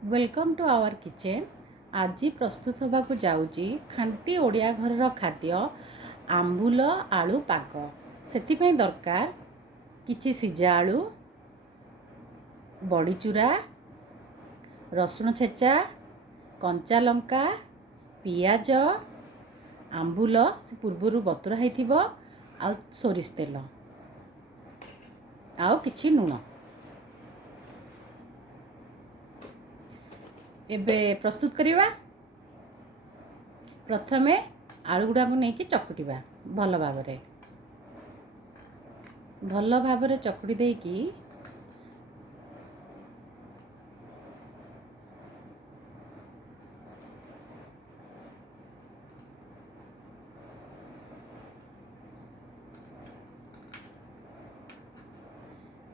Welcome to our kitchen. आज प्रस्तुत होबाकू जाउची खांटी ओडिया घरर खाद्य आंबुल आलू पाग। सेथिपई दरकार किछि सिजा आलू, बड़ी चूरा, रसुण छेचा, कंचा लंका, पियाज, आंबुल से पूर्वरु बतुरा हैथिबो, आ सोरिष तेल, आ किछि लूण। एबे प्रस्तुत करिवा। प्रथमे आलू गुड़ा को नहीं कि चकुटिबा भल भावरे चकुटी देकी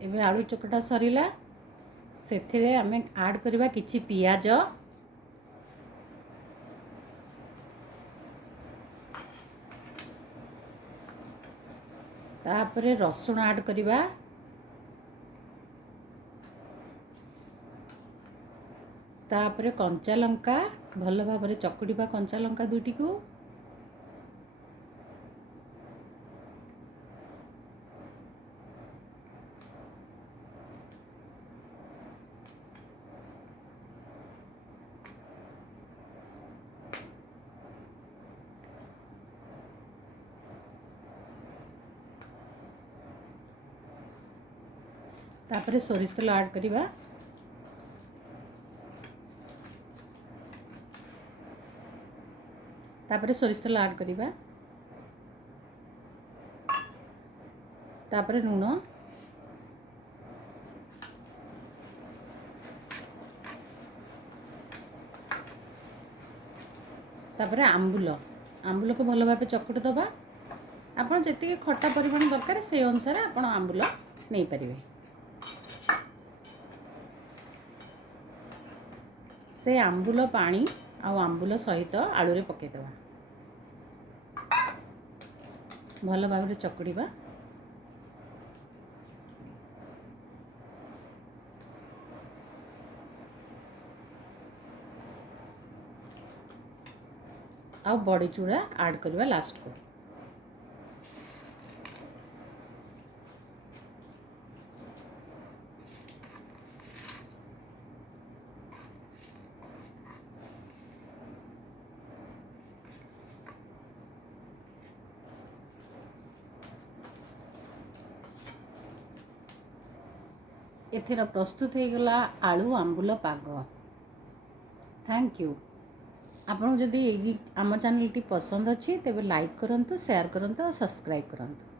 एबे आलू चकटा सरीला सेथिरे आमे ऐड करबा किछि पियाज, तापरे रसुण ऐड करबा, तापरे कंचा लंका भल भावरे चकुटिबा कंचा लंका दुईटी को, तापरे सोरिष तेल ऐड करबा, तापरे सोरिष तेल ऐड करबा, तापरे लूण, तापरे आंबुल को भल भाव चकुटी दबा। आपण जति खट्टा परिमाण दरकार से अनुसार आपण आंबुल नहीं पारिबे। से आंबुल पानी आउ आंबुल सहित आलू रे पके देबा, भल भाव चकुड़ीबा। आउ बड़ी चूड़ा ऐड करबा लास्ट को। एथेर प्रस्तुत हो गला आलू आंबुल पाग। Thank you. आपन जदि आम चैनल टी पसंद अच्छी तेबे लाइक करंतु, शेयर करंतु और सब्सक्राइब करंतु।